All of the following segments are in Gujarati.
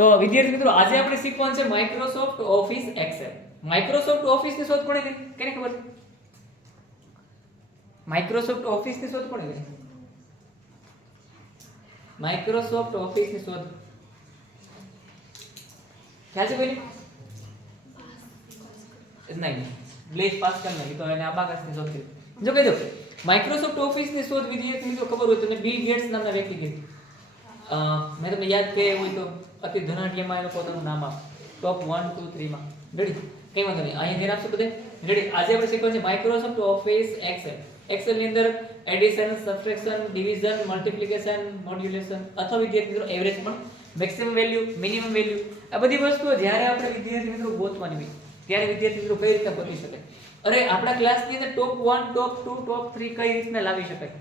તો વિદ્યાર્થી મિત્રો આજે આપણે શીખવાનું છે Microsoft office Excel. Microsoft office ની શોધ કોણે કરી? કેને ખબર છે? માઇક્રોસોફ્ટ ઓફિસ ની શોધ કોણે કરી? માઇક્રોસોફ્ટ ઓફિસ ની શોધ ખ્યાલ છે કોઈ? નહીં, બ્લેઝ પાસ્કલ નહીં, તો એને અબાકસ ની શોધ કરી. જો કહી દો માઇક્રોસોફ્ટ ઓફિસ ની શોધ વિદ્યાર્થી મિત્રો ખબર હોય તો બિલ ગેટ્સ નામના વ્યક્તિ કરી. મેં તમને યાદ કર્યા હોય તો અતિ ધનાઢ્યમાં એનું પોતાનું નામ આપ ટોપ 1 2 3 માં રેડી. કઈ વાંધો નહીં, અહીં ધ્યાન આપશો બધે રેડી. આજે આપણે શીખવાનું છે માઇક્રોસોફ્ટ ઓફિસ એક્સેલ. એક્સેલ ની અંદર addition, subtraction, division, multiplication, modulation અથવા વિદ્યાર્થી મિત્રો એવરેજ પણ, મેક્સિમમ વેલ્યુ, મિનિમમ વેલ્યુ, આ બધી વસ્તુઓ જ્યારે આપણે વિદ્યાર્થી મિત્રો ગોતવાની હોય ત્યારે વિદ્યાર્થી મિત્રો કઈ રીતે ગોતી શકે? અરે આપણા ક્લાસની અંદર ટોપ 1 ટોપ 2 ટોપ 3 કઈ રીતના લાવી શકાય,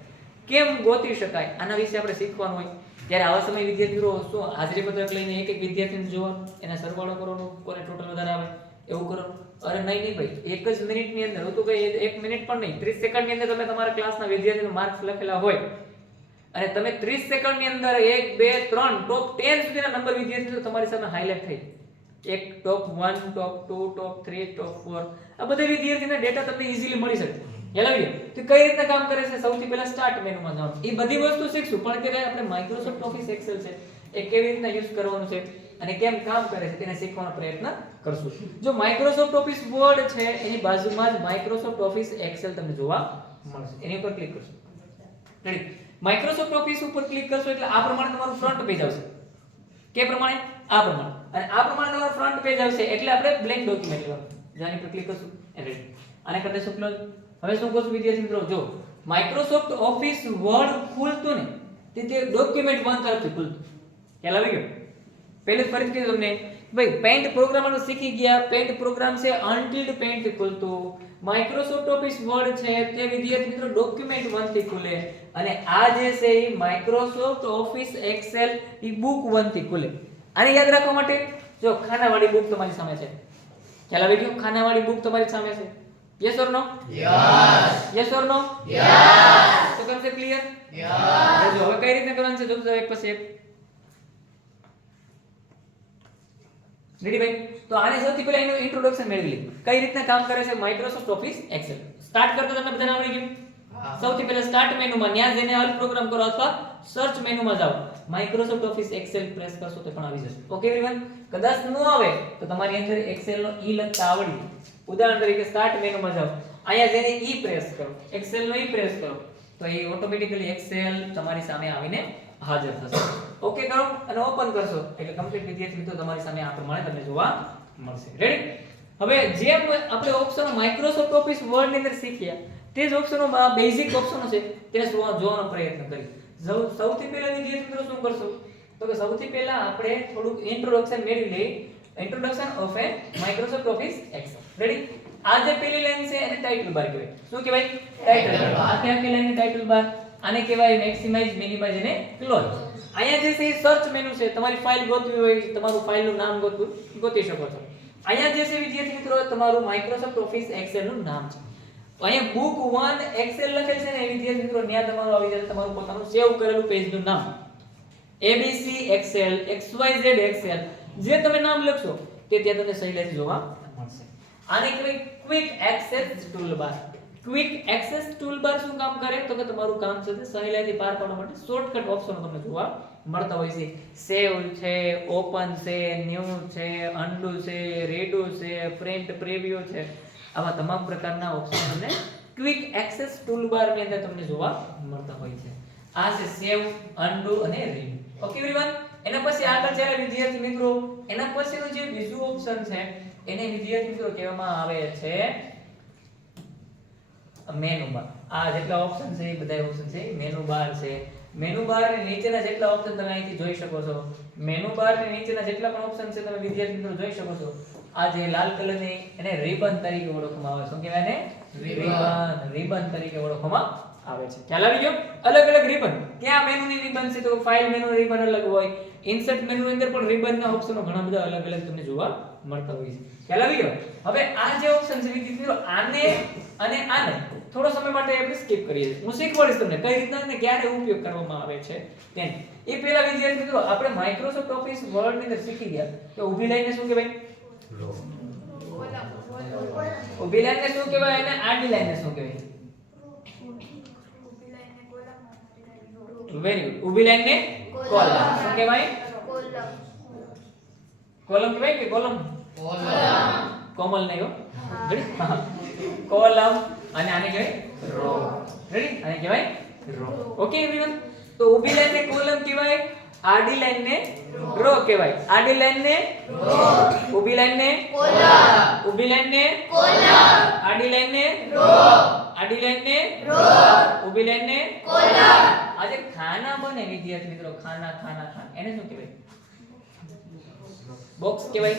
કેમ ગોતી શકાય, આના વિશે આપણે શીખવાનું હોય. ત્યારે આવા સમય વિદ્યાર્થીઓ શું હાજરી પત્રક લઈને એક એક વિદ્યાર્થીને જોવાનું, એના સરવાળો કરવાનો, કોને ટોટલ વધારે આવે એવું કરવાનું. અરે નહીં ભાઈ, એક જ મિનિટની અંદર હું તો કઈ 1 મિનિટ પણ નહીં, 30 સેકન્ડની અંદર તમે તમારા ક્લાસના વિદ્યાર્થીના માર્ક્સ લખેલા હોય અને તમે 30 સેકન્ડની અંદર 1 2 3 ટોપ 10 સુધીના નંબર વિદ્યાર્થીઓ તમારી સામે હાઇલાઇટ થઈ. એક ટોપ 1 ટોપ 2 ટોપ 3 ટોપ 4 આ બધા વિદ્યાર્થીના ડેટા તમને ઈઝીલી મળી શકે. હેલો વિડિયો તો કઈ રીતે કામ કરે છે? સૌથી પહેલા સ્ટાર્ટ મેનુમાં જવાનું, એ બધી વસ્તુ શીખશું. પણ અત્યારે આપણે માઇક્રોસોફ્ટ ઓફિસ એક્સેલ છે એ કેવી રીતના યુઝ કરવાનું છે અને કેમ કામ કરે છે તેને શીખવાનો પ્રયત્ન કરશું. જો માઇક્રોસોફ્ટ ઓફિસ વર્ડ છે એની બાજુમાં જ માઇક્રોસોફ્ટ ઓફિસ એક્સેલ તમને જોવા મળશે, એની ઉપર ક્લિક કરશો. રેડી, માઇક્રોસોફ્ટ ઓફિસ ઉપર ક્લિક કરશો એટલે આ પ્રમાણે તમારું ફ્રન્ટ પેજ આવશે. કે પ્રમાણે? આ પ્રમાણે. અને આ પ્રમાણે તમારું ફ્રન્ટ પેજ આવશે એટલે આપણે બ્લેન્ક ડોક્યુમેન્ટ લેવાનું, જેની પર ક્લિક કરશું રેડી. આને કરતા શું ક્લોઝ. હવે શું કરશું વિદ્યાર્થી મિત્રો? જો માઇક્રોસોફ્ટ ઓફિસ વર્ડ ખુલતું ને તે ડોક્યુમેન્ટ 1 તરફથી ખુલતું. ખ્યાલ આવી ગયો? પહેલે ફરીથી કીધું તમને ભાઈ, પેન્ટ પ્રોગ્રામ આપણે શીખી ગયા. પેન્ટ પ્રોગ્રામ છે અનટિલ્ડ પેન્ટ થી ખુલતું. માઇક્રોસોફ્ટ ઓફિસ વર્ડ છે તે વિદ્યાર્થી મિત્રો ડોક્યુમેન્ટ 1 થી ખુલે અને આ જે છે એ માઇક્રોસોફ્ટ ઓફિસ એક્સેલ એ બુક 1 થી ખુલે. આને યાદ રાખવા માટે જો ખાનાવાળી બુક તમારી સામે છે. ખ્યાલ આવી ગયો? ખાનાવાળી બુક તમારી સામે છે. Yes or no? Yes. Yes or no? Yes. તો કન્સેપ્ટ ક્લિયર? Yes. જો હવે કઈ રીતે કરવાનું છે જોજો એક પછી એક. રેડી ભાઈ? તો આને સૌથી પહેલા એનું ઇન્ટ્રોડક્શન મેળવી લે. કઈ રીતના કામ કરે છે માઇક્રોસોફ્ટ ઓફિસ એક્સેલ. સ્ટાર્ટ કરતા તમને બધાને આવડી ગયું? સૌથી પહેલા સ્ટાર્ટ મેનુમાં ન્યા જઈને ઓલ પ્રોગ્રામ કરો અથવા સર્ચ મેનુમાં જાઓ. માઇક્રોસોફ્ટ ઓફિસ એક્સેલ પ્રેસ કરશો તો પણ આવી જશે. Okay everyone? કદાચ ન આવે તો તમારી અંદર એક્સેલ નો ઈ લખતા આવડી. ઉદાહરણ તરીકે સ્ટાર્ટ મેનુમાં જાઓ, અહીંયા જઈને ઈ પ્રેસ કરો, એક્સેલ નો ઈ પ્રેસ કરો તો એ ઓટોમેટિકલી એક્સેલ તમારી સામે આવીને હાજર થશે. ઓકે કરો અને ઓપન કરશો એટલે કમ્પ્લીટ વિદ્યાર્થી મિત્રો તમારી સામે આ પ્રમાણે તમને જોવા મળશે. રેડી? હવે જેમ આપણે ઓપ્શનો માઇક્રોસોફ્ટ ઓફિસ વર્ડ ની અંદર શીખ્યા તે જ ઓપ્શનો બેઝિક ઓપ્શનો છે તેને જોવાનો પ્રયત્ન કરીએ. સૌથી પહેલા વિદ્યાર્થી મિત્રો શું કરશો તો કે સૌથી પહેલા આપણે થોડુંક ઇન્ટ્રોડક્શન મેળવી લઈએ. Introduction of a Microsoft office Excel. Ready? આ જે પહેલી લાઈન છે એને ટાઇટલ બાર કહેવાય. શું કહેવાય? ટાઇટલ બાર. આખી લાઈનની ટાઇટલ બાર. આને કહેવાય મેક્સિમાઇઝ, મિનિમાઇઝ અને ક્લોઝ. અહીંયા જે છે એ સર્ચ મેનુ છે. તમારી ફાઇલ ગોતવી હોય, તમારું ફાઇલનું નામ ગોતી શકો છો. અહીંયા જે છે વિદ્યાર્થી મિત્રો તમારું માઇક્રોસોફ્ટ ઓફિસ એક્સેલ નું નામ છે. અહીંયા બુક 1 એક્સેલ લખેલ છે ને એ વિદ્યાર્થી મિત્રો ત્યાં તમારું આવી જશે તમારું પોતાનું સેવ કરેલું પેજનું નામ. ABC એક્સેલ, XYZ એક્સેલ જે તમે નામ લખશો તે ત્યાં તમને સહેલાઈથી જોવા મળશે. આને કહેવાય quick access toolbar. Quick access toolbar શું કામ કરે તો કે તમારું કામ છે તે સહેલાઈથી પાર પાડવા માટે શોર્ટકટ ઓપ્શનો તમને જોવા મળતા હોય છે. સેવ છે, ઓપન છે, ન્યૂ છે, અનડુ છે, રીડુ છે, પ્રિન્ટ પ્રિવ્યુ છે, આવા તમામ પ્રકારના ઓપ્શન તમને ક્વિક એક્સેસ ટૂલબાર ની અંદર તમને જોવા મળતા હોય છે. આ છે સેવ, અનડુ અને રીડ. Okay everyone? એના પછી આગળ જ્યારે વિદ્યાર્થી મિત્રો એના પછીનું જે બીજું ઓપ્શન છે એને વિદ્યાર્થી મિત્રો કહેવામાં આવે છે મેનુ બાર. આ જેટલા ઓપ્શન છે એ બધા ઓપ્શન છે મેનુ બાર છે. મેનુ બાર ની નીચેના જેટલા ઓપ્શન તમે અહીંથી જોઈ શકો છો. મેનુ બાર ની નીચેના જેટલા પણ ઓપ્શન છે તમે વિદ્યાર્થી મિત્રો જોઈ શકો છો. આ જે લાલ કલરની એને રિબન તરીકે ઓળખવામાં આવે છે. શું કહેવાય એને? રિબન તરીકે ઓળખવામાં આવે છે. ખ્યાલ આવી ગયો? અલગ અલગ રિબન. ક્યાં મેનુની રિબન છે તો ફાઇલ મેનુ રિબન અલગ હોય, ઇન્સર્ટ મેનુની અંદર પણ રિબનના ઓપ્શનો ઘણા બધા અલગ અલગ તમને જોવા મળતા હોય છે. ખ્યાલ આવી ગયો? હવે આ જે ઓપ્શન છે વિદ્યાર્થી મિત્રો, આને અને આને થોડો સમય માટે આપણે સ્કીપ કરીએ છીએ. હું શીખવાડીશ તમને કઈ રીતના અને ક્યારે ઉપયોગ કરવામાં આવે છે તેને. એ પહેલા વિદ્યાર્થી મિત્રો આપણે માઇક્રોસોફ્ટ ઓફિસ વર્ડ ની અંદર શીખી ગયા કે ઊભી લાઈનને શું કહેવાય? ઊભી લાઈનને શું કહેવાય અને આડી લાઈનને શું કહેવાય? Very good. ઊભી લાઈનને કોલમ શું કહેવાય? કોલમ કહેવાય કે કોલમ? કોમલ નહીં હો. રેડી? કોલમ. અને આને કહેવાય રો. રેડી? આને કહેવાય રો. Okay everyone? તો ઊભી લાઈનને કોલમ કહેવાય, આડી લાઈનને રો કહેવાય. આડી લાઈનને રો, ઊભી લાઈનને કોલમ, ઊભી લાઈનને કોલમ, આડી લાઈનને રો, આડી લાઈનને રો, ઊભી લાઈનને કોલમ. આ જે ખાના બને વિદ્યાર્થી મિત્રો, ખાના ખાના ખાના, એને શું કહેવાય? બોક્સ કહેવાય?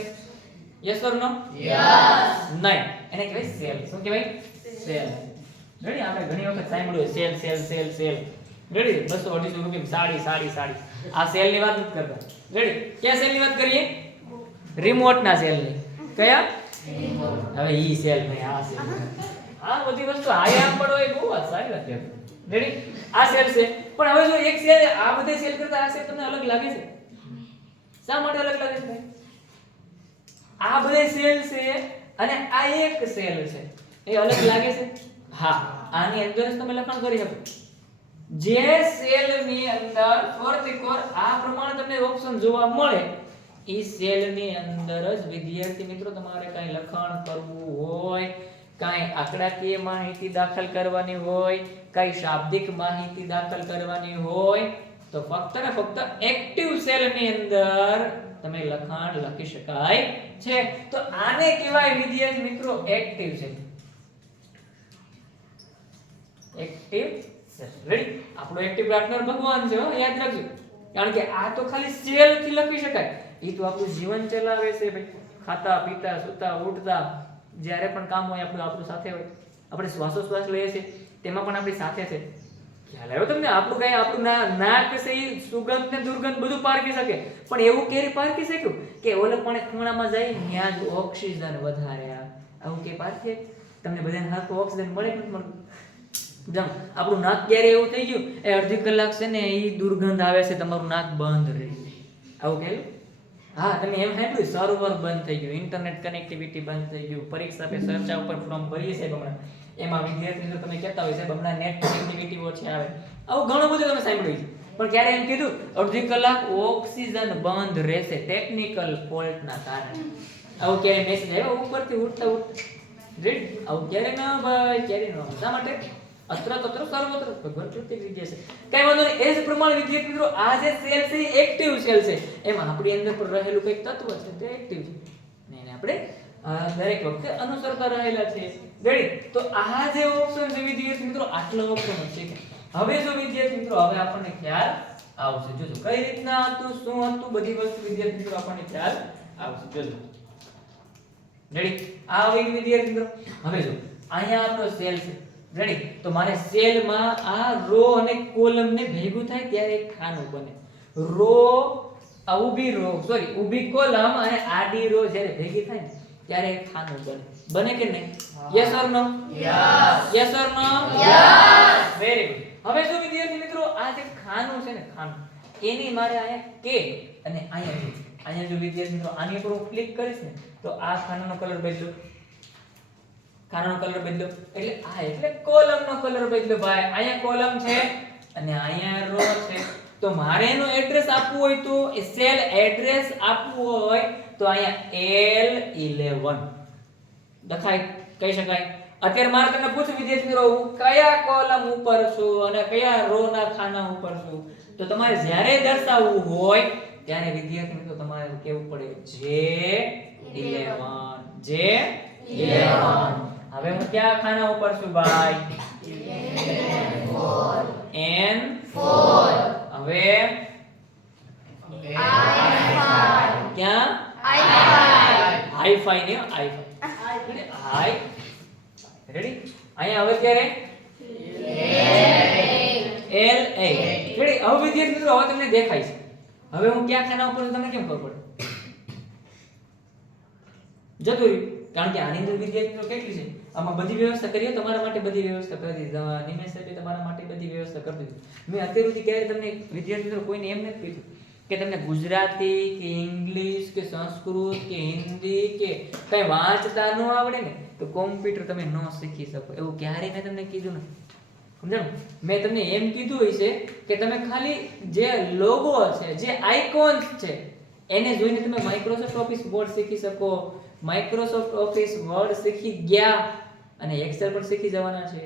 Yes or no? યસ. નહીં, એને કહેવાય સેલ. શું કહેવાય? સેલ. રેડી? આપણે ઘણી વખત સાંભળ્યું cell cell cell cell. Ready? 200-250 રૂપિયા સાડી સાડી સાડી. આ સેલ ની વાત નથી કરતા. રેડી? કયા સેલ ની વાત કરીએ? રિમોટ ના સેલ ની. કયા? હવે ઈ સેલ નહીં, આ સેલ. આ બધી વસ્તુ આયા પડો એ બહુ વાત સારી વાત છે. રેડી? આ સેલ છે. પણ હવે જો એક સેલ આ બધે સેલ કરતા આ સેલ તમને અલગ લાગે છે? શા માટે અલગ લાગે છે ભાઈ? આ બધે સેલ છે અને આ એક સેલ છે. એ અલગ લાગે છે? હા. આની અંદર જ તમે લખાણ કરી શકો. જે સેલ ની અંદર ફોર્થિકોર આ પ્રમાણે તમને ઓપ્શન જોવા મળે, ઈ સેલ ની અંદર જ વિદ્યાર્થી મિત્રો તમારે કાઈ લખાણ કરવું હોય, કાઈ આંકડાકીય માહિતી દાખલ કરવાની હોય, કાઈ શાબ્દિક માહિતી દાખલ કરવાની હોય, તો ફક્ત ને ફક્ત એક્ટિવ સેલ ની અંદર તમે લખાણ લખી શકાય છે. તો આને કહેવાય વિદ્યાર્થી મિત્રો active cell. Active cell. Ready? આપણો એક્ટિવ પાર્ટનર ભગવાન છે, યાદ રાખજો. કારણ કે આ તો ખાલી સેલ થી લખી શકાય. ઈ તો આપણું જીવન ચલાવે છે ભાઈ. ખાતા પીતા સુતા ઉઠતા જ્યારે પણ કામ હોય આપણું સાથે હોય. આપણે શ્વાસોશ્વાસ લઈએ છીએ તેમાં પણ આપણી સાથે છે. ખ્યાલ આવ્યો તમને? આપણું નાક છે ઈ સુગંધ ને દુર્ગંધ બધું પારખી શકે. પણ એવું કેરી પારખી શક્યું કે ઓલે પણ ખૂણામાં જાય ત્યાં જ ઓક્સિજન વધારે આવું કે પારખે? તમને બધાને હરખું ઓક્સિજન મળે કે મળે? જમ આપણું નાક ક્યારે એવું થઈ ગયું એ અડધી કલાક છે ને ઈ દુર્ગંધ આવે છે, તમારું નાક બંધ રહે. આવું કહેલું? હા, તમે એમ સાંભળ્યું સર્વર બંધ થઈ ગયું, ઇન્ટરનેટ કનેક્ટિવિટી બંધ થઈ ગયું, પરીક્ષા પે ચર્ચા ઉપર ફોર્મ ભરીએ છે હમણાં, એમાં વિદ્યાર્થી મિત્રો તમે કહેતા હોય સાહેબ હમણાં નેટ કનેક્ટિવિટી ઓછી આવે. આવું ઘણું બધું તમે સાંભળ્યું છે. પણ ક્યારે એમ કીધું અડધી કલાક ઓક્સિજન બંધ રહેશે ટેકનિકલ ફોલ્ટના કારણે? આવું ક્યારે મેસેજ આવ્યો ઉપરથી ઉઠતા રીડ? આવું ક્યારે ના ભાઈ, ક્યારે ન. શા માટે? અત્ર તત્ર સર્વત્ર ભગવાન પ્રત્યેક વિદ્યા છે. કઈ વાંધો નહીં. એ જ પ્રમાણે વિદ્યાર્થી મિત્રો આ જે સેલ છે એ એક્ટિવ સેલ છે. એમાં આપણી અંદર પર રહેલું કંઈક તત્વ છે તે એક્ટિવ છે. ને એને આપણે દરેક વખતે અનુસરતા રહેલા છે. રેડી? તો આ જે ઓપ્શન છે વિદ્યાર્થી મિત્રો આટલો ઓપ્શન છે. હવે જો વિદ્યાર્થી મિત્રો હવે આપણને ખ્યાલ આવશે. જોજો કઈ રીતના હતું, શું હતું, બધી વસ્તુ વિદ્યાર્થી મિત્રો આપણને ખ્યાલ આવશે. જોજો. રેડી? આ હવે વિદ્યાર્થી મિત્રો હવે જો અહીંયા આપણો સેલ છે. રેડી? તો મારે સેલમાં આ રો અને કોલમ ને ભેગું થાય ત્યારે એક ખાનું બને. રો ઊભી કોલમ અને આડી રો જ્યારે ભેગી થાય ને ત્યારે એક ખાનું બને. બને કે નહીં? Yes or no? Yes. Yes or no? Yes. Very good. હવે જો વિદ્યાર્થી મિત્રો આ જે ખાનું છે ને ખાનું, એની મારે અહીંયા કે અને અહીંયા જો વિદ્યાર્થી મિત્રો આની ઉપર હું ક્લિક કરીશ ને તો આ ખાનાનો કલર બદલો, ખાનાનો કલર બદલો એટલે કોલમનો કલર બદલો ભાઈ. અહીંયા કોલમ છે અને અહીંયા રો છે. તો મારે એનો એડ્રેસ આપવું હોય તો એ સેલ એડ્રેસ આપવું હોય તો અહીંયા L11 લખાય કહી શકાય. અત્યારે મારે તમને પૂછું વિદ્યાર્થી મિત્રો હું કયા કોલમ ઉપર છું અને કયા રો ના ખાના ઉપર છું, તો તમારે જ્યારે દર્શાવવું હોય ત્યારે વિદ્યાર્થી મિત્રો તમારે કેવું પડે J11. હવે હું ક્યાં ખાના ઉપર છું ભાઈ? N4. હવે ક્યાં? હાઈ-ફાઈ ને હાઈ. રેડી? અહીંયા હવે ક્યારે? LA. રેડી? હવે વિદ્યાર્થી મિત્રો હવે તમને દેખાય છે હવે હું ક્યાં ખાના ઉપર છું તમને કેમ ખબર પડે? જતું રહ્યું. કારણ કે આની અંદર વિદ્યાર્થી મિત્રો કેટલી છે, આમાં બધી વ્યવસ્થા કરીએ, તમારા માટે બધી વ્યવસ્થા કરી દીધી. નિમેશ સાહેબે તમારા માટે બધી વ્યવસ્થા કરી દીધી. મેં અત્યાર સુધી ક્યારે તમને વિદ્યાર્થી મિત્રો કોઈને એમ નથી કીધું કે તમને ગુજરાતી કે ઇંગ્લિશ કે સંસ્કૃત કે હિન્દી કે કઈ વાંચતા ન આવડે ને તો કોમ્પ્યુટર તમે ન શીખી શકો, એવું ક્યારેય મેં તમને કીધું નથી. સમજાણું? મેં તમને એમ કીધું હશે કે તમે ખાલી જે લોગો છે, જે આઇકોન્સ છે એને જોઈને તમે માઇક્રોસોફ્ટ ઓફિસ વર્ડ શીખી શકો, માઇક્રોસોફ્ટ ઓફિસ વર્ડ શીખી ગયા અને એક્સેલ પણ શીખી જવાના છે.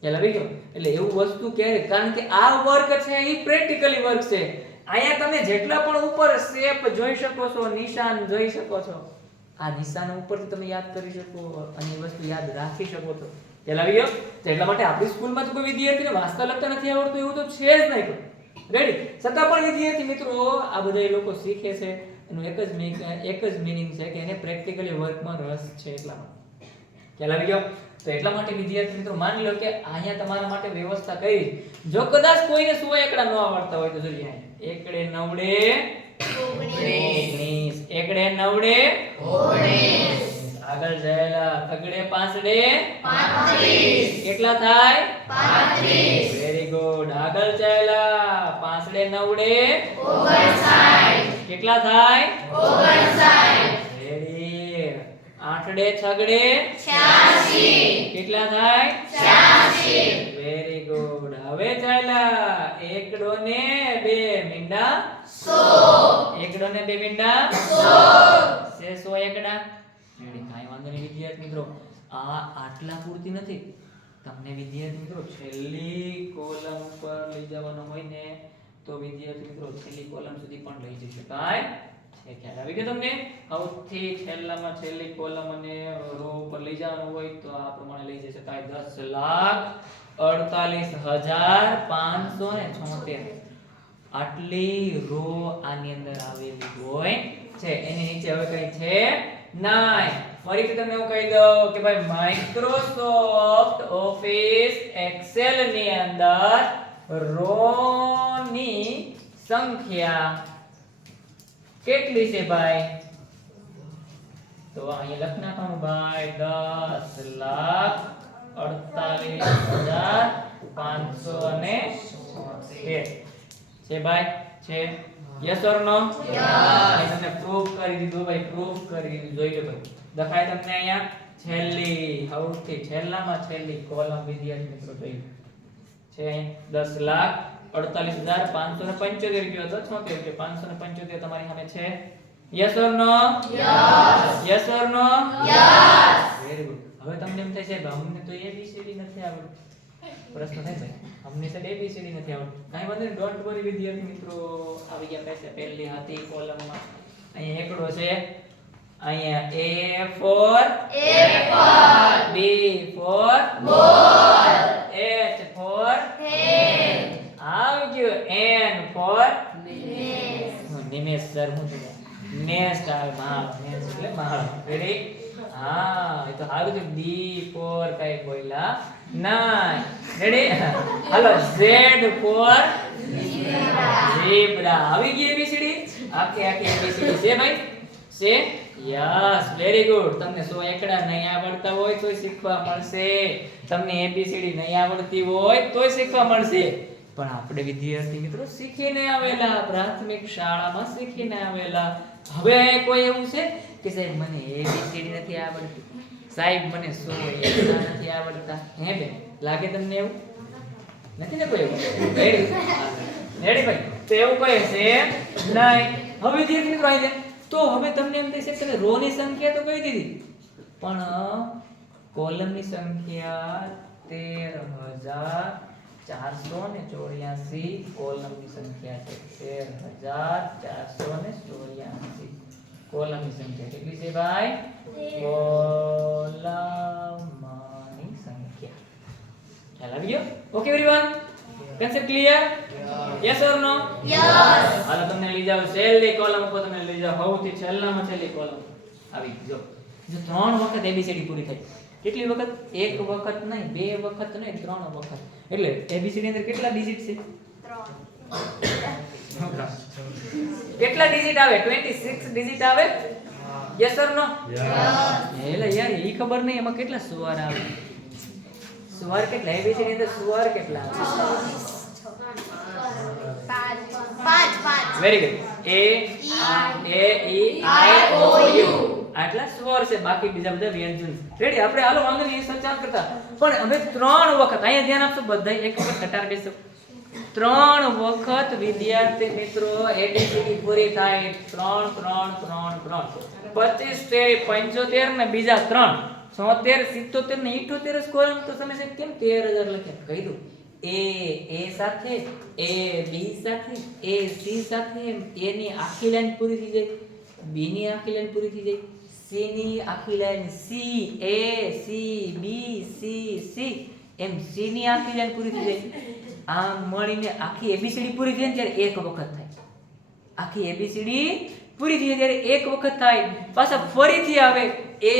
ખ્યાલ આવી ગયો? એટલે એવું વસ્તુ ક્યારે, કારણ કે આ વર્ક છે એ પ્રેક્ટિકલી વર્ક છે. અહીંયા તમે જેટલા પણ ઉપર શેપ જોઈ શકો છો, નિશાન જોઈ શકો છો, આ નિશાન ઉપરથી તમે યાદ કરી શકો અને એ વસ્તુ યાદ રાખી શકો છો. ખ્યાલ આવી ગયો? તો એટલા માટે આપણી સ્કૂલમાં તો કોઈ વિદ્યાર્થીને વાંચતા લખતા નથી આવડતું એવું તો છે જ નહીં. રેડી? છતાં પણ વિદ્યાર્થી મિત્રો આ બધા લોકો શીખે છે. એનું એક જ મીનિંગ છે કે એને પ્રેક્ટિકલી વર્કમાં રસ છે. એટલા માટે ખ્યાલ આવી ગયો? તો એટલા માટે વિદ્યાર્થી મિત્રો માની લો કે અહીંયા તમારા માટે વ્યવસ્થા કરી. જો કદાચ કોઈને 100 એકડા ન આવડતા હોય તો જોઈએ અહીંયા એકડે નવડે 19, એકડે નવડે 19, આગળ જાયેલા તગડે પાંચડે 35, કેટલા થાય 35. Very good. આગળ જાયેલા પાંચડે નવડે 59, કેટલા થાય 59. રેડી. આઠડે છગડે 86, કેટલા થાય 86. Very good. હવે ચાલ્યા એકડો ને બે મીંડા 100, એકડો ને બે મીંડા 100 છે 100 એકડા. રેડી? કાઈ વાંધો નહીં વિદ્યાર્થી મિત્રો, આ આટલા પૂરતી નથી. તમને વિદ્યાર્થી મિત્રો છેલ્લી કોલમ ઉપર લઈ જવાનો હોય ને તો વિદ્યાર્થી મિત્રો છેલ્લી કોલમ સુધી પણ લઈ જઈ શકાય છે. ખ્યાલ આવી ગયો તમને? સૌથી છેલ્લામાં છેલ્લી કોલમ અને રો ઉપર લઈ જવાનું હોય તો આ પ્રમાણે લઈ જઈ શકાય 10,48,576. આટલી રો આની અંદર આવેલી હોય છે. એની નીચે હવે કઈ છે નહીં. ફરીથી તમને હું કહી દઉં કે ભાઈ માઇક્રોસોફ્ટ ઓફિસ એક્સેલ ની અંદર રો ની સંખ્યા કેટલી છે ભાઈ? તો અહીંયા લખ નાખવાનું ભાઈ 10,48,576 છે ભાઈ. છે? Yes or no? યસ. તમને પ્રૂફ કરી દીધું ભાઈ, પ્રૂફ કરી દીધું. જોઈ લો ભાઈ, દેખાય તમને અહીંયા છેલ્લી સૌથી છેલ્લામાં છેલ્લી કોલમ વિદ્યાર્થી મિત્રો જોઈ છે 10,48,575 કયો હતો 76 575 તમારી સામે છે. Yes or no? Yes. Yes or no? Yes. Very good. હવે તમને એમ થાય છે કે અમને તો એબીસીડી નથી આવડતું. પ્રશ્ન થાય છે અમને સાહેબ એબીસીડી નથી આવડતું. કાઈ વાંધો નહીં, ડોન્ટ વરી વિદ્યાર્થી મિત્રો, આવી ગયા પાસે પહેલી હતી કોલમમાં. અહીંયા એકડો છે, અહીંયા A for apple, B for ball, H for hen, આવી ગયું N for નિમેશ સર હું છું નેસ્ટ આવે માળ, નેસ્ટ એટલે માળ. રેડી? હા એ તો સારું છે. D for કઈ બોલ્યા નહીં. Ready? Hello Z for zebra. આવી ગઈ ABCD? આખી ABCD છે ભાઈ? છે? યસ. Very good. તમને 100 એકડા નહીં આવડતા હોય તોય શીખવા મળશે. તમને ABCD નહીં આવડતી હોય તોય શીખવા મળશે. પણ આપણે વિદ્યાર્થી મિત્રો શીખીને આવેલા, પ્રાથમિક શાળામાં શીખીને આવેલા. હવે કોઈ એવું છે કે સાહેબ મને ABCD નથી આવડતી, સાહેબ મને 100 એકડા નથી આવડતા? હે બે લાગે તમને એવું? નથી ને કોઈ એવું? રેડી ભાઈ? તો એવું કોઈ છે નહીં. હવે વિદ્યાર્થી મિત્રો આવી જાય તો હવે તમને એમ થશે કે રો ની સંખ્યા તો કહી દીધી, પણ કોલમ ની સંખ્યા 13,484 કોલમ ની સંખ્યા છે. 13,484 કોલમ ની સંખ્યા કેટલી છે ભાઈ? કોલમની સંખ્યા. ખ્યાલ આવી ગયો? Okay everyone? Concept clear? Yes or no? Yes. હાલો તમને લઈ જાવ છેલ્લી કોલમ ઉપર, તમને લઈ જાવ સૌથી છેલ્લામાં છેલ્લી કોલમ આવી. જો 3 વખત ABCD પૂરી થઈ. કેટલી વખત? એક વખત નહીં, બે વખત નહીં, 3 વખત. એટલે ABCD અંદર કેટલા ડિજિટ છે? 3. કેટલા ડિજિટ આવે? 26 ડિજિટ આવે? યસ ઓર નો? એટલે યાર એ ખબર નહીં એમાં કેટલા સ્વર આવે. સ્વર કેટલા? એબીસી ની અંદર સ્વર કેટલા આવે? 5 very good. A E I O you આટલા સ્વર છે, બાકી બીજા બધા વ્યંજન. રેડી? આપણે હાલો વાંધો નહીં સંચાર કરતા, પણ અમે 3 વખત અહીંયા ધ્યાન આપશો બધા. એક વખત કટાર બેસો. 3 વખત વિદ્યાર્થી મિત્રો એબીસીડી પૂરી થાય. 3 3 3 3 25 75 ને બીજા 3 76 77 ને 78 સ્કોર. તો તમે સાહેબ કેમ 13000 લખ્યા? કહી દઉં. એ સાથે, એ બી સાથે, એ સી સાથે, એ ની આખી લાઈન પૂરી થઈ જાય, બી ની આખી લાઈન પૂરી થઈ જાય, સી ની આખી line, C A C B C C એમ સી ની આખી લાઈન પૂરી થઈ જાય. આમ મળીને આખી એબીસીડી પૂરી થાય ને ત્યારે એક વખત થાય. આખી એબીસીડી પૂરી થઈ ત્યારે એક વખત થાય. પાછા ફરીથી આવે એ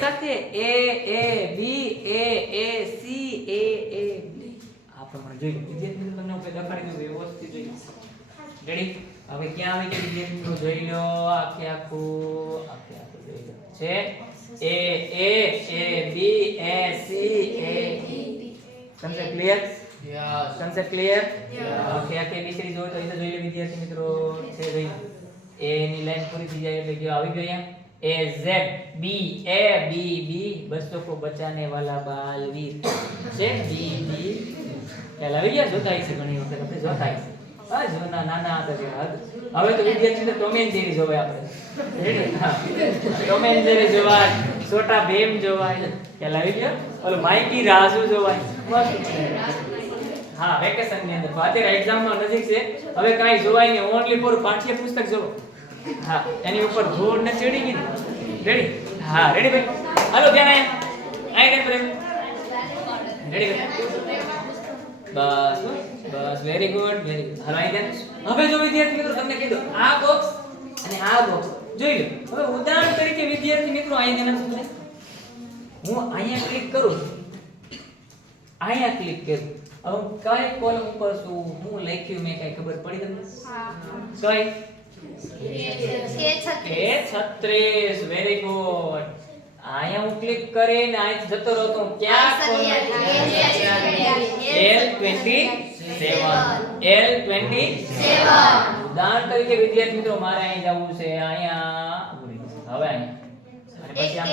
સાથે, એ બી એ સી એ આ પ્રમાણે જોઈ લો. વિદ્યાર્થી મિત્રો તમને હું દેખાડી દઉં વ્યવસ્થિત જોઈ લો. રેડી? હવે ક્યાં આવી ગયું વિદ્યાર્થી મિત્રો? જોઈ લો. આખે આખું જોઈ લો. છે એ બી એ સી એ concept clear? Concept clear? Okay. આખી એબીસીડી જોઈ તો એ તો જોઈ લો વિદ્યાર્થી મિત્રો. છે જોઈ લો. એ ની લાઈન પૂરી થઈ જાય એટલે કયો આવી ગયો? અહીંયા A Z B A B B बच्चों को बचाने वाला बालवीर છે બી બી ખ્યાલ આવી ગયા? જોતા હશે ઘણી વખત આપણે જોતા હશે. હા જોના નાના હતા ત્યારે. હવે તો વિદ્યાર્થી તો ટોમ એન્ડ જેરી જોવે આપણે. રેડી? હા ટોમ એન્ડ જેરી જોવાય, છોટા ભીમ જોવાય. ખ્યાલ આવી ગયો? ઓલો માઈકી રાજુ જોવાય. મસ્ત. હા વેકેશન ની અંદર અત્યારે એક્ઝામ માં નજીક છે. હવે કાઈ જોવાય નહીં, ઓન્લી ફોર પાઠ્ય પુસ્તક જોવો. હા એની ઉપર ધૂળ ને ચડી ગઈ. રેડી? હા રેડી ભાઈ? હાલો ધ્યાન અહીંયા રેડી? બસ બસ વેરી ગુડ વેરી ગુડ. હાલો અહીંયા હવે જો વિદ્યાર્થી મિત્રો તમને કીધું આ બોક્સ અને આ બોક્સ જોઈ લો. હવે ઉદાહરણ તરીકે વિદ્યાર્થી મિત્રો અહીંયા ધ્યાન આપજો. હું અહીંયા ક્લિક કરું, અહીંયા ક્લિક કરું. હવે હું કઈ કોલમ ઉપર છું, હું લખ્યું મેં કઈ ખબર પડી તમને? કઈ A36 વેરી ગુડ. અહીંયા હું ક્લિક કરીને અહીં જતો રહો તો ક્યાં કોલમ? L27 ઉદાહરણ તરીકે વિદ્યાર્થી મિત્રો મારે અહીં જવું છે. અહીંયા હવે અહીંયા પછી આમ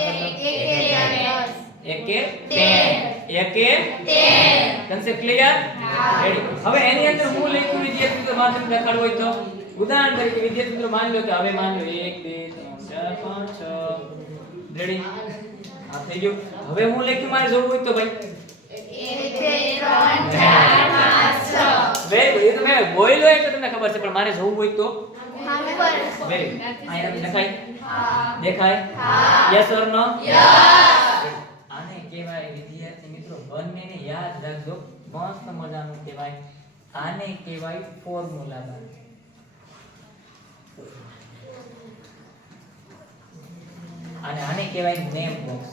એક 10 કન્સેપ્ટ ક્લિયર? રેડી? હવે એની અંદર હું લખ્યું વિદ્યાર્થી મિત્રો માત્ર લખાડવું હોય તો ઉદાહરણ તરીકે વિદ્યાર્થી મિત્રો માની લો કે હવે માની લો 1 2 3 4 5 6 રેડી? આ થઈ ગયું. હવે હું લખ્યું મારે જોવું હોય તો ભાઈ 1 2 3 4 5 6 વેરી ગુડ. એ તો મેં બોલ્યો એટલે તમને ખબર છે, પણ મારે જોવું હોય તો વેરી ગુડ. અહીંયા તમને દેખાય? દેખાય? યસ ઓર નો? આને કહેવાય વિદ્યાર્થી મિત્રો બંનેને યાદ રાખજો, મસ્ત મજાનું કહેવાય. આને કહેવાય ફોર્મ્યુલા બાર અને આને કહેવાય નેમ બોક્સ.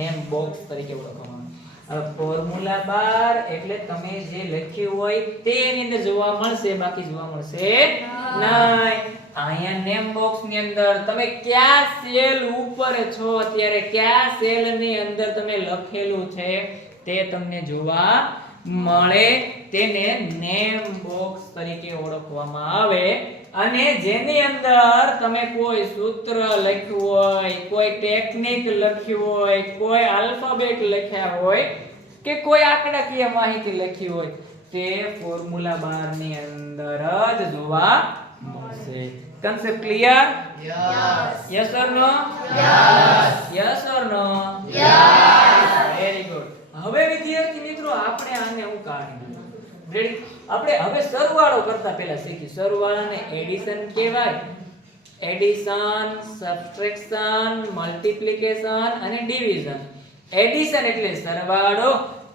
નેમ બોક્સ તરીકે ઓળખવામાં આવે. ફોર્મ્યુલા બાર એટલે તમે જે લખ્યું હોય તે એની અંદર જોવા મળશે, બાકી જોવા મળશે નહીં. અહીંયા નેમ બોક્સ ની અંદર તમે કયા સેલ ઉપર છો અત્યારે, કયા સેલ ની અંદર તમે લખેલું છે તે તમને જોવા મળે. તેને નેમ બોક્સ તરીકે ઓળખવામાં આવે. અને જેની અંદર તમે કોઈ સૂત્ર લખ્યું હોય, કોઈ ટેકનિક લખ્યું હોય, કોઈ આલ્ફાબેટ લખ્યા હોય કે કોઈ આંકડાકીય માહિતી લખી હોય તે ફોર્મ્યુલા બાર ની અંદર જ જોવા મળશે. Concept clear? Yes or no? Yes or no? Very good. હવે વિદ્યાર્થી મિત્રો આપણે આને હું કાઢી રેડી? આપણે હવે સરવાળો કરતા પહેલા શીખી. સરવાળાને એડિશન કહેવાય. એડિશન, સબટ્રેક્શન, મલ્ટીપ્લિકેશન અને ડિવિઝન. એડિશન એટલે સરવાળો,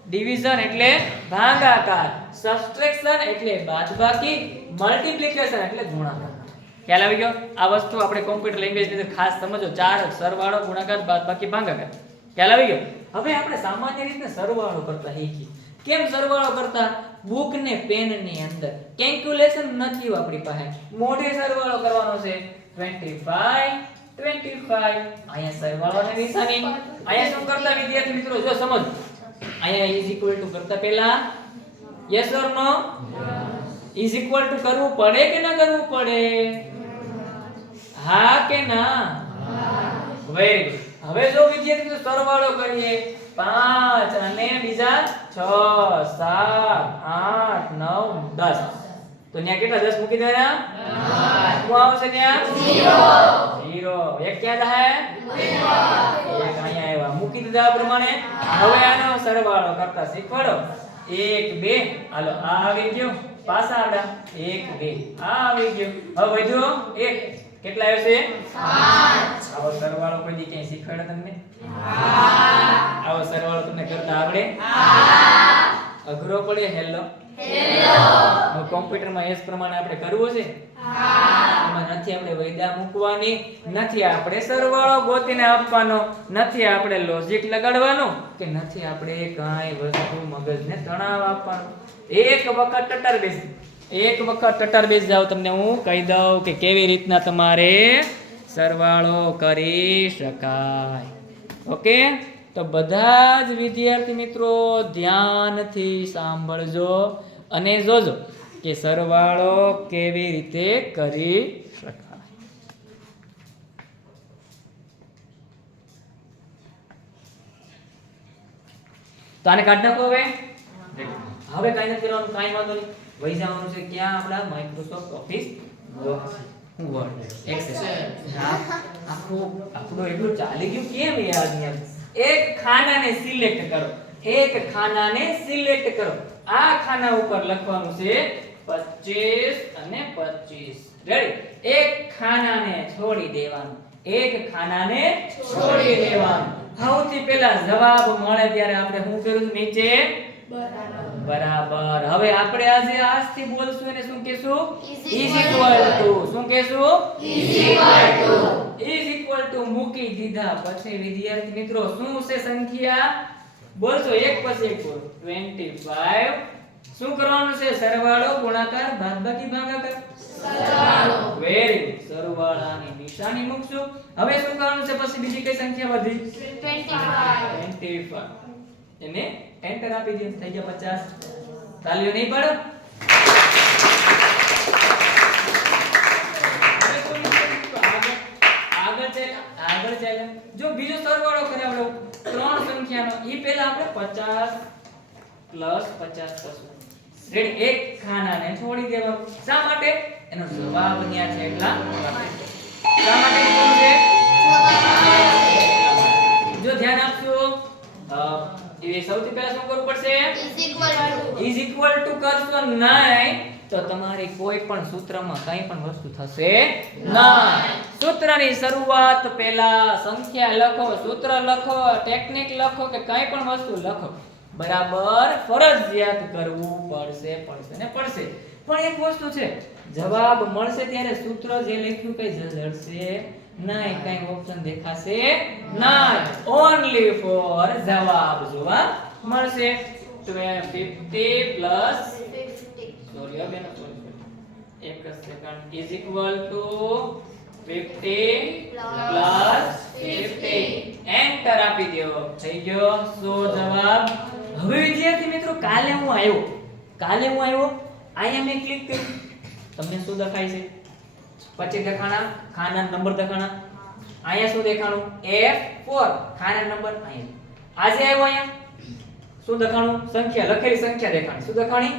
ડિવિઝન એટલે ભાગાકાર, સબટ્રેક્શન એટલે બાદબાકી, મલ્ટીપ્લિકેશન એટલે ગુણાકાર. ખ્યાલ આવી ગયો? આ વસ્તુ આપણે કોમ્પ્યુટર લેંગ્વેજ ની અંદર ખાસ સમજો. 4 સરવાળો, ગુણાકાર, બાદબાકી, ભાગાકાર. ખ્યાલ આવી ગયો? હવે આપણે સામાન્ય રીતે સરવાળો કરતા શીખી. કેમ સરવાળો કરતા? બુક ને પેન ની અંદર કેલ્ક્યુલેશન નથી આપણી પાસે, મોઢે સરવાળો કરવાનો છે. 25 અહીંયા સરવાળો ને નિશાની. અહીંયા શું કરતા વિદ્યાર્થી મિત્રો? જો સમજ, અહીંયા ઇઝ ઇક્વલ ટુ કરતા પહેલા yes or no? Is equal to કરવું પડે કે ના કરવું પડે? હા કે ના? Very good. હવે જો વિદ્યાર્થી મિત્રો સરવાળો કરીએ 5 અને બીજા 6 7 8 9 10, તો ન્યા કેટલા 10 મૂકી દેના? શું આવશે ન્યા? 0. એક ક્યાં જાય? એક અહીંયા આવ્યા, મૂકી દીધા આ પ્રમાણે. હવે આનો સરવાળો કરતા શીખવાડો. 1 2 હાલો આ આવી ગયો, પાછા આવડા 1 2 આ આવી ગયો. હવે વધ્યો 1, કેટલા આવશે? 5. આવો સરવાળો કોઈ દી ક્યાંય શીખવાડ્યો તમને? આવો સરવાળો તમને કરતા આવડે? અઘરો પડે? Hello hello. કોમ્પ્યુટરમાં એસ પ્રમાણે આપણે કરવું છે. એમાં નથી આપણે વૈદા મૂકવાની, નથી આપણે સરવાળો ગોતીને આપવાનો, નથી આપણે લોજિક લગાડવાનું, કે નથી આપણે કાંઈ વસ્તુ મગજને તણાવ આપવાનો. એક વખત ટટર બેસ જાવ, તમને હું કહી દઉં કે કેવી રીતના તમારે સરવાળો કરી શકાય. ઓકે, તો બધા જ વિદ્યાર્થી મિત્રો ધ્યાનથી સાંભળજો અને જોજો કે સરવાળો કેવી રીતે કરી શકાય. તો આને કાઢ નાખો. હવે કાંઈ નથી કરવાનું, કાંઈ વાંધો નહીં. વહી જવાનું છે ક્યાં? આપણા માઇક્રોસોફ્ટ ઓફિસ વર્ડ, એક્સેલ. આપણું એટલું ચાલી ગયું કેમ યાર? એક ખાનાને સિલેક્ટ કરો, એક ખાનાને સિલેક્ટ કરો. આ ખાના ઉપર લખવાનું છે 25 અને 25. રેડી? એક ખાનાને છોડી દેવાનું, એક ખાનાને છોડી દેવાનું. સૌથી પહેલા જવાબ મળે ત્યારે આપણે શું કર્યું? નીચે બરાબર. હવે આપણે આજે આજથી બોલશું અને શું કહેશું? Is equal two. શું કહેશું? ઇઝ ઇક્વલ ટુ મૂકી દીધા પછી વિદ્યાર્થી મિત્રો શું છે સંખ્યા? બોલશો એક પછી એક બોલો. 25. શું કરવાનું છે? સરવાળો, ગુણાકાર, બાદબાકી, ભાગાકાર. સરવાળો. Very good. સરવાળાની નિશાની મૂકશું. હવે શું કરવાનું છે? પછી બીજી કઈ સંખ્યા વધી? 25. એને એન્ટર આપી દે, થઈ ગયા 50. તાલીઓ નહીં પાડો? આગળ ચાલે. જો બીજો સરવાળો કરાવડો ત્રણ સંખ્યાનો, ઈ પહેલા આપણે 50 પ્લસ 50 કરશું. રેડી? એક ખાનાને છોડી દેવાનું. શા માટે? એનો જવાબ ન્યા છે એટલા માટે. શા માટે કીધું છે? જો ધ્યાન આપજો, એ સૌથી પહેલા શું કરવું પડશે? ઇઝ ઇક્વલ ટુ કરશો નહીં તો તમારી કોઈ પણ સૂત્રમાં કંઈ પણ વસ્તુ થશે નહીં. સૂત્રની શરૂઆત પહેલા સંખ્યા લખો, સૂત્ર લખો, ટેકનિક લખો કે કંઈ પણ વસ્તુ લખો, બરાબર ફરજિયાત કરવું પડશે ને પડશે. પણ એક વસ્તુ છે, જવાબ મળશે ત્યારે સૂત્ર જે લખ્યું કઈ જડશે નહીં, કઈ ઓપ્શન દેખાશે નહીં. ઓન્લી ફોર જવાબ જોવા મળશે. 50 પ્લસ સોરી બેનો એક second is equal two 50 plus 50. Enter આપી દો. થઈ ગયો. સો જવાબ. હવે વિદ્યાર્થી મિત્રો કાલે હું આવ્યો અહીંયા મેં ક્લિક કર્યું, તમને શું દેખાય છે? પછી દેખાણા ખાના નંબર દેખાણા. અહીંયા શું દેખાણું? F4 ખાના નંબર. અહીંયા આજે આવ્યો, અહીંયા શું દેખાણું? સંખ્યા, લખેલી સંખ્યા દેખાણી. શું દેખાણી?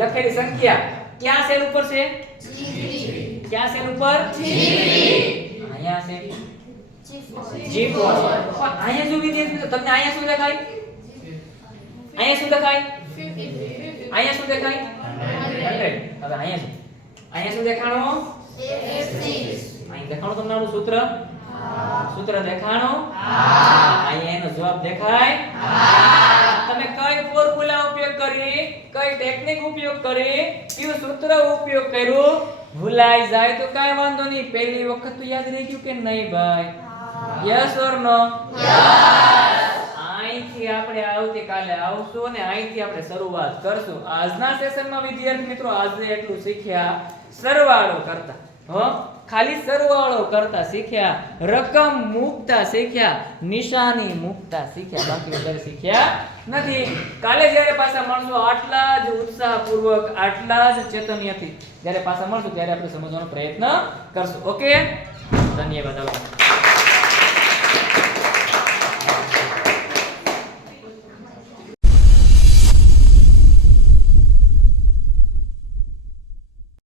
લખેલી સંખ્યા. ક્યાં સેલ ઉપર છે? ક્યાં સેલ ઉપર? અહીંયા છે G4. અહીંયા જો વિદ્યાર્થી તમને અહીંયા શું દેખાય? અહીંયા શું દેખાય? અહીંયા શું દેખાય? 100. હવે અહીંયા શું દેખાણું? અહીં દેખાણું તમને આપણું સૂત્ર? સૂત્ર દેખાણું? અહીંયા એનો જવાબ દેખાય? તમે કઈ ફોર્મ્યુલા ઉપયોગ કરી, કઈ ટેકનિક ઉપયોગ કરી, કયું સૂત્ર ઉપયોગ કર્યું, ભૂલાઈ જાય તો કાઈ વાંધો નહીં, પહેલી વખત તો યાદ રહી ગયું કે નહીં ભાઈ? Yes or no? યસ. અહીંથી આપણે આવતીકાલે આવશું અને અહીંથી આપણે શરૂઆત કરશું. આજના સેશનમાં વિદ્યાર્થી મિત્રો આજે એટલું શીખ્યા સરવાળો કરતા. ખાલી સરવાળો કરતા શીખ્યા, રકમ મૂકતા શીખ્યા, નિશાની મૂકતા શીખ્યા, બાકી વધારે શીખ્યા નથી. કાલે જ્યારે પાછા મળશું આટલા જ ઉત્સાહપૂર્વક, આટલા જ ચેતન્યથી જ્યારે પાછા મળશું ત્યારે આપણે સમજવાનો પ્રયત્ન કરશું. ઓકે, ધન્યવાદ.